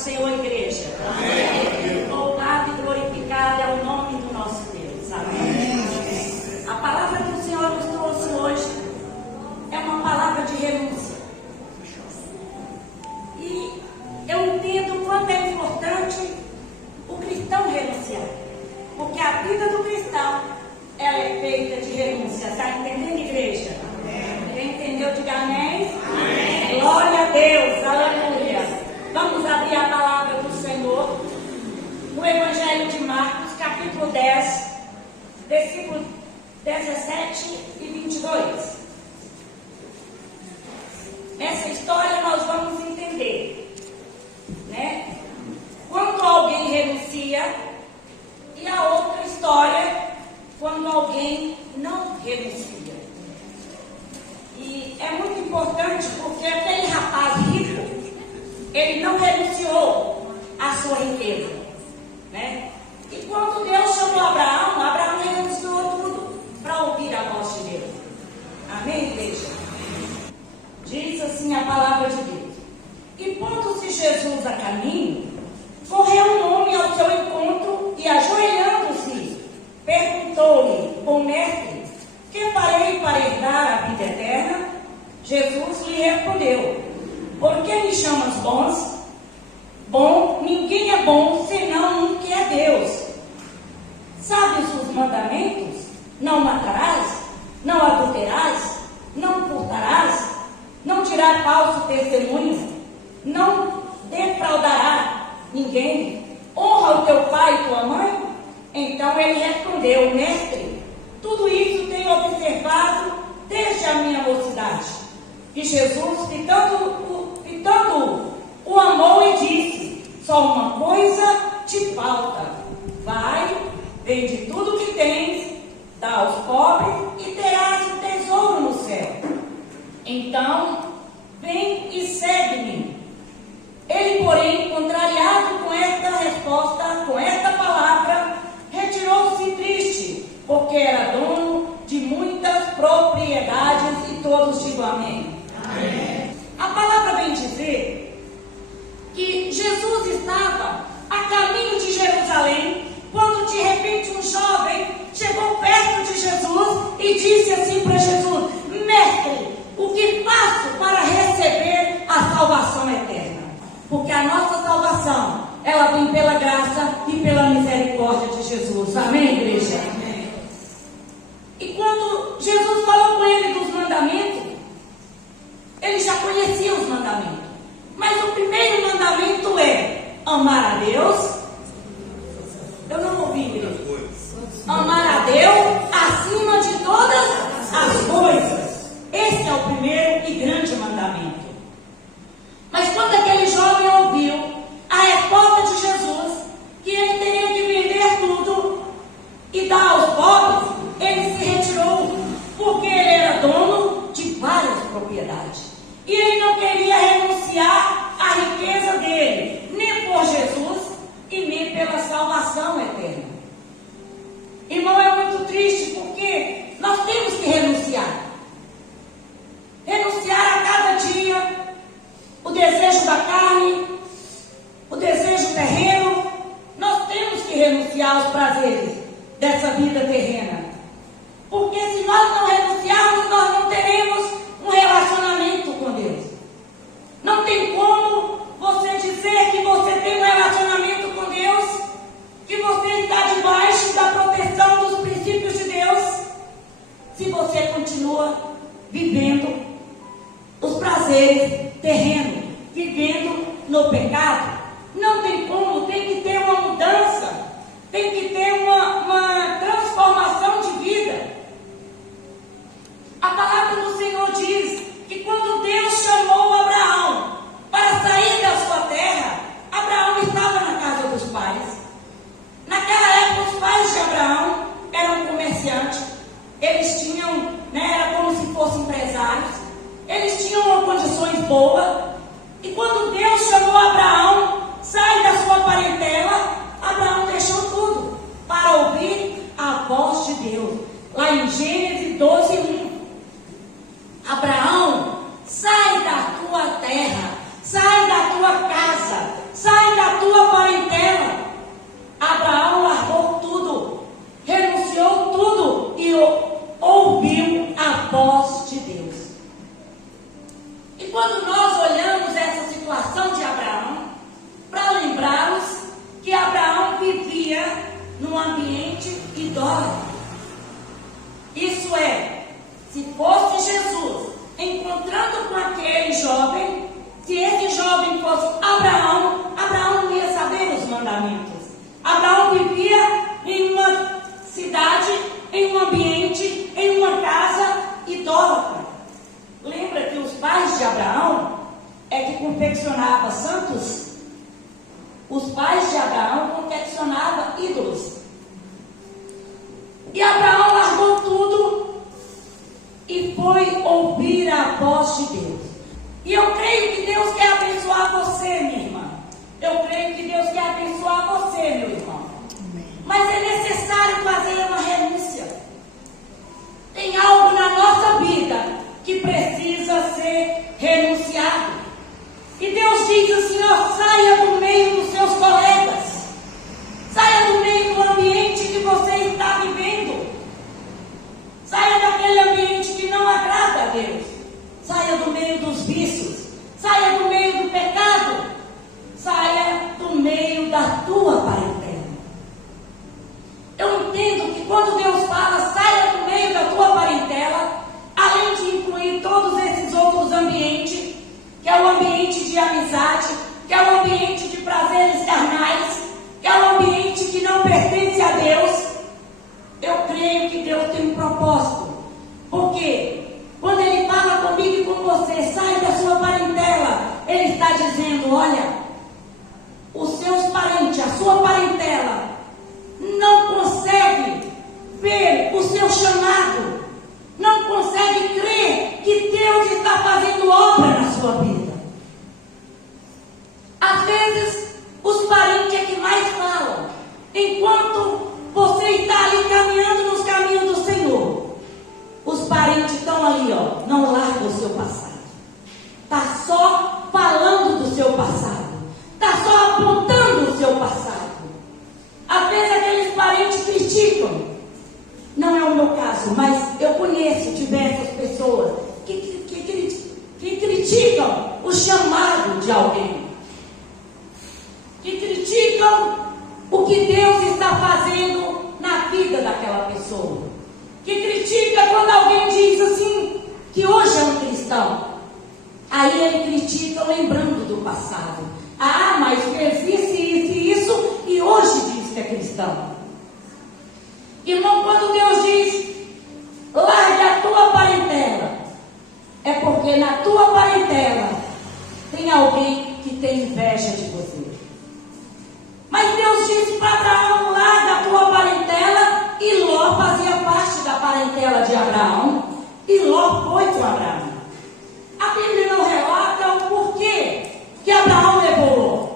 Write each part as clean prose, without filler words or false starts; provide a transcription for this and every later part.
Senhor, igreja. Amém. Louvado e glorificado é o nome do nosso Deus. Amém. A palavra que o Senhor nos trouxe hoje é uma palavra de renúncia. E eu entendo o quanto é importante o cristão renunciar. Porque a vida do cristão, ela é feita de renúncia. Está entendendo, igreja? Amém. Quem entendeu, diga amém. Amém. Glória a Deus, aleluia. Vamos abrir a palavra do Senhor no Evangelho de Marcos, capítulo 10, versículos 17 e 22. Essa história nós vamos entender, né? Quando alguém renuncia, e a outra história, quando alguém não renuncia. E é muito importante porque aquele rapaz rico, ele não renunciou à sua riqueza, né? E quando Deus chamou Abraão, Abraão renunciou tudo para ouvir a voz de Deus. Amém, igreja? Diz assim a palavra de Deus. E pondo-se Jesus a caminho, correu um homem ao seu encontro e, ajoelhando-se, perguntou-lhe: Bom mestre, que farei para herdar a vida eterna? Jesus lhe respondeu: Por que me chamas bons? Bom, ninguém é bom senão um que é Deus. Sabes os mandamentos? Não matarás, não adulterarás, não furtarás, não dirás falso testemunho, não defraudará ninguém, honra o teu pai e tua mãe? Então ele respondeu: Mestre, tudo isso tenho observado desde a minha mocidade. E Jesus, fitando o amou e disse: Só uma coisa te falta. Vai, vende tudo que tens, dá aos pobres e terás um tesouro no céu. Então, vem e segue-me. Ele, porém, contrariado com esta resposta, com esta palavra, retirou-se triste, porque era dono de muitas propriedades, e todos digam amém. Amém. A palavra vem dizer que Jesus estava a caminho de Jerusalém, quando de repente um jovem chegou perto de Jesus e disse assim para Jesus: Mestre, o que faço para receber a salvação eterna? Porque a nossa salvação, ela vem pela graça e pela misericórdia de Jesus. Amém, igreja? Amém. E quando Jesus falou com ele dos mandamentos, ele já conhecia os mandamentos. Mas o primeiro mandamento é amar a Deus. Eu não ouvi, igreja. Amar a Deus acima de todas as coisas. Esse é o primeiro e grande mandamento. Mas quando aquele jovem ouviu a resposta de Jesus, que ele teria que vender tudo e dar aos pobres, ele se retirou, porque ele era dono de várias propriedades. E ele não queria renunciar à riqueza dele, nem por Jesus e nem pela salvação eterna. Irmão, é muito triste porque nós temos que renunciar. Renunciar a cada dia o desejo da carne, o desejo terreno. Nós temos que renunciar aos prazeres dessa vida terrena. Porque se nós não renunciarmos, nós não teremos um relacionamento com Deus. Não tem como você dizer que você tem um relacionamento com Deus, que você está debaixo da proteção dos princípios de Deus, se você continua vivendo os prazeres terrenos, vivendo no pecado. Não tem como, tem que ter uma mudança, tem que ter uma transformação de vida. A palavra do Senhor diz que quando Deus chamou Abraão para sair da sua terra, Abraão estava na casa dos pais. Naquela época, os pais de Abraão eram comerciantes, eles tinham, era como se fossem empresários, eles tinham condições boas. E quando Deus chamou Abraão, sai da sua parentela, Abraão deixou tudo para ouvir a voz de Deus. Lá em Gênesis 12:1. Os pais de Abraão confeccionavam ídolos. E Abraão largou tudo e foi ouvir a voz de Deus. E eu creio que Deus quer abençoar você, minha irmã. Eu creio que Deus quer abençoar você, meu irmão. Mas é necessário fazer uma renúncia. Tem algo na nossa vida que precisa ser renunciado. E Deus diz assim, ó, saia do meio dos seus colegas. Saia do meio do ambiente que você está vivendo. Saia daquele ambiente que não agrada a Deus. Saia do meio dos vícios. Saia do meio do pecado. Saia do meio da tua parentela. Eu entendo que quando Deus fala, saia do meio da tua parentela, além de incluir todos esses outros ambientes, que é o ambiente de amizade, que é o ambiente de prazeres carnais, que é o ambiente que não pertence a Deus, eu creio que Deus tem um propósito. Porque quando Ele fala comigo e com você, sai da sua parentela, Ele está dizendo, olha, os seus parentes, a sua parentela, não consegue ver o seu chamado, não consegue crer que Deus está fazendo obra na sua vida. Às vezes, os parentes é que mais falam, enquanto você está ali caminhando nos caminhos do Senhor. Os parentes estão ali, ó, não largam o seu passado. Está só falando do seu passado. Está só apontando o seu passado. Às vezes aqueles parentes criticam. Não é o meu caso, mas eu conheço diversas pessoas que criticam o chamado de alguém. Que criticam o que Deus está fazendo na vida daquela pessoa. Que critica quando alguém diz assim, que hoje é um cristão. Aí ele critica lembrando do passado. Ah, mas fez isso e isso, e hoje diz que é cristão. Irmão, quando Deus diz, largue a tua parentela, é porque na tua parentela tem alguém que tem inveja de você. Mas Deus disse para Abraão, larga a tua parentela, e Ló fazia parte da parentela de Abraão, e Ló foi com Abraão. A Bíblia não relata o porquê que Abraão levou Ló,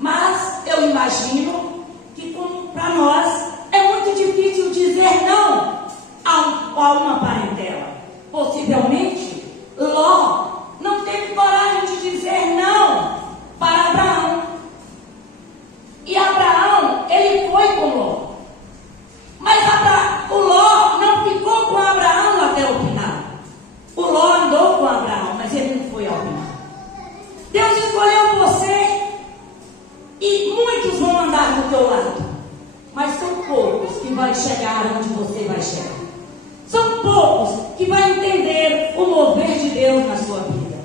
mas eu imagino que para nós é muito difícil dizer não a uma parentela. Possivelmente Ló não teve coragem de dizer não para Abraão. E Abraão, ele foi com Ló. Mas o Ló não ficou com Abraão até o final. O Ló andou com Abraão, mas ele não foi ao final. Deus escolheu você e muitos vão andar do teu lado. Mas são poucos que vão chegar onde você vai chegar. São poucos que vão entender o mover de Deus na sua vida.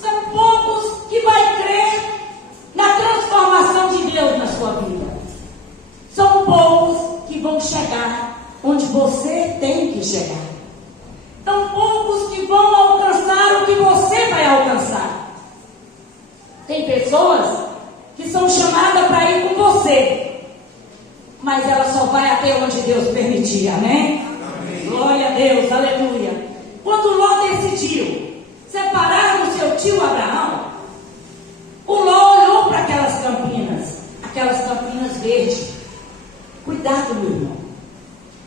São poucos que vão crer na transformação de Deus na sua vida. São poucos que vão chegar onde você tem que chegar. São poucos que vão alcançar o que você vai alcançar. Tem pessoas que são chamadas para ir com você, mas ela só vai até onde Deus permitir, amém? Amém. Glória a Deus, aleluia. Quando Ló decidiu separar do seu tio Abraão, o Ló olhou para aquelas campinas verdes. Cuidado, meu irmão.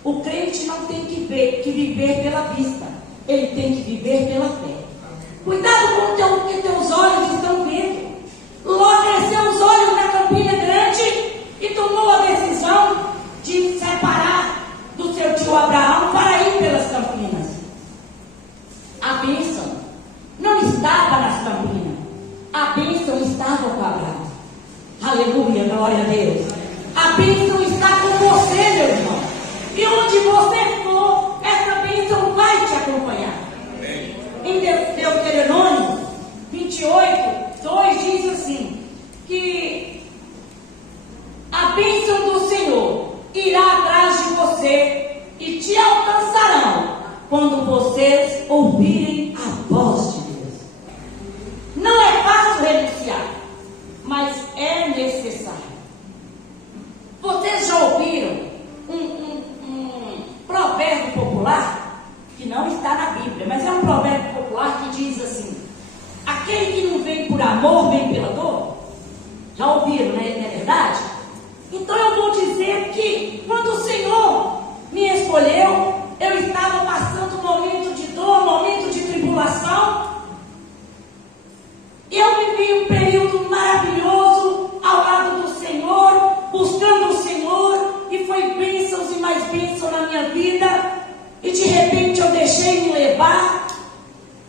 O crente não tem que viver pela vista, ele tem que viver pela fé. Cuidado com o que teus olhos estão vendo. Ló cresceu os olhos na campina grande e tomou a decisão de separar do seu tio Abraão para ir pelas campinas. A bênção não estava nas campinas, a bênção estava com Abraão. Aleluia, glória a Deus. A bênção está com você, meu irmão. E onde você for, essa bênção vai te acompanhar. Em Deuteronômio 28, 2 diz assim, que a bênção do Senhor irá atrás de você e te alcançarão quando vocês ouvirem a voz de Deus. Não é fácil renunciar, mas é necessário. Já ouviram, né? Não é verdade? Então eu vou dizer que quando o Senhor me escolheu, eu estava passando um momento de dor, um momento de tribulação. Eu vivi um período maravilhoso ao lado do Senhor, buscando o Senhor, e foi bênçãos e mais bênçãos na minha vida. E de repente eu deixei me levar.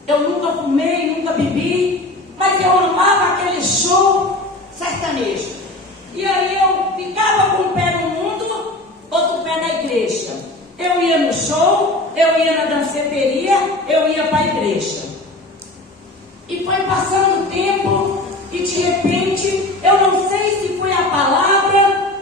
Eu nunca fumei, nunca bebi, mas eu amava aquele show sertanejo. E aí eu ficava com um pé no mundo, outro pé na igreja. Eu ia no show, eu ia na danceteria, eu ia para a igreja. E foi passando o tempo, e de repente, eu não sei se foi a palavra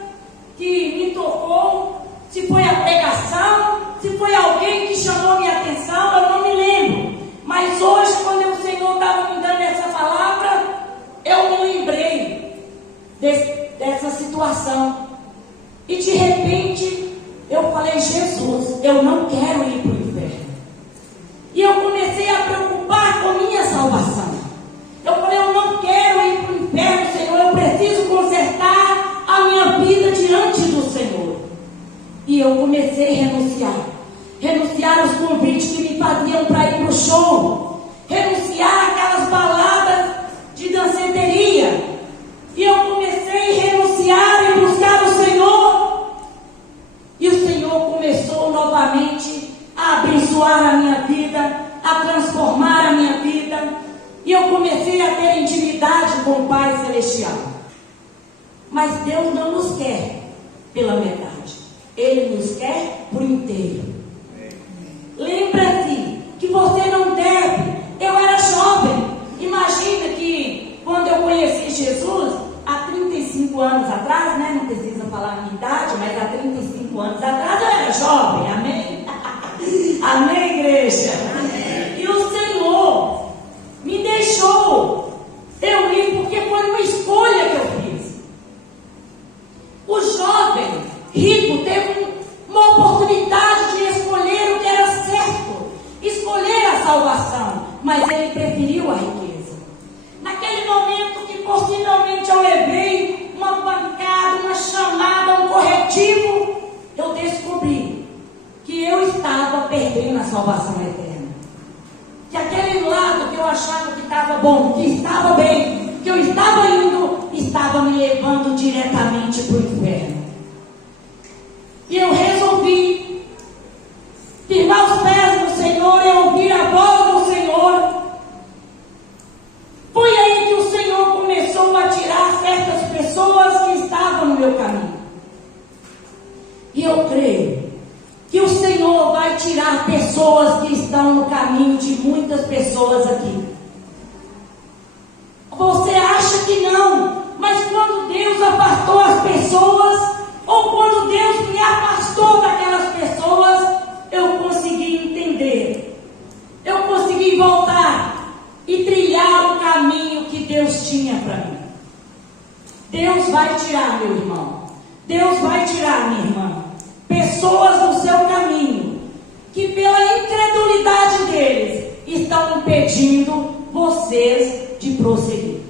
que me tocou, se foi a pregação, se foi alguém que chamou minha atenção, eu não me lembro. Mas hoje, quando o Senhor estava me dando essa palavra, eu me lembrei dessa situação. E de repente, eu falei: Jesus, eu não quero ir para o inferno. E eu comecei a preocupar com minha salvação. Eu falei: eu não quero ir para o inferno, Senhor. Eu preciso consertar a minha vida diante do Senhor. E eu comecei a renunciar aos convites que me faziam para ir para o show, renunciar aquelas baladas de danceteria. E eu comecei a renunciar e buscar o Senhor. E o Senhor começou novamente a abençoar a minha vida, a transformar a minha vida. E eu comecei a ter intimidade com o Pai Celestial. Mas Deus não nos quer pela metade. Ele nos quer por inteiro. Lembra-se que você não deve. Eu era jovem. Imagina que quando eu conheci Jesus, há 35 anos atrás, né? Não precisa falar a minha idade, mas há 35 anos atrás eu era jovem. Amém? Amém, igreja? Amém. E o Senhor me deixou eu ir, porque foi uma escolha que eu fiz. O jovem rico teve uma oportunidade de escolher o que era certo, escolher a salvação, mas ele preferiu a riqueza. Naquele momento que possivelmente eu levei uma pancada, uma chamada, um corretivo, eu descobri que eu estava perdendo a salvação eterna. Que aquele lado que eu achava que estava bom, que estava bem, que eu estava indo, estava me levando diretamente para o inferno. E eu resolvi firmar os pés no Senhor e ouvir a voz do Senhor. Foi aí que o Senhor começou a tirar certas pessoas que estavam no meu caminho. E eu creio que o Senhor vai tirar pessoas que estão no caminho de muitas pessoas aqui. Você acha que não, mas quando Deus afastou as pessoas, ou quando Deus me afastou daquelas pessoas, eu consegui entender. Eu consegui voltar e trilhar o caminho que Deus tinha para mim. Deus vai tirar, meu irmão. Deus vai tirar, minha irmã, pessoas do seu caminho que pela incredulidade deles estão impedindo vocês de prosseguir.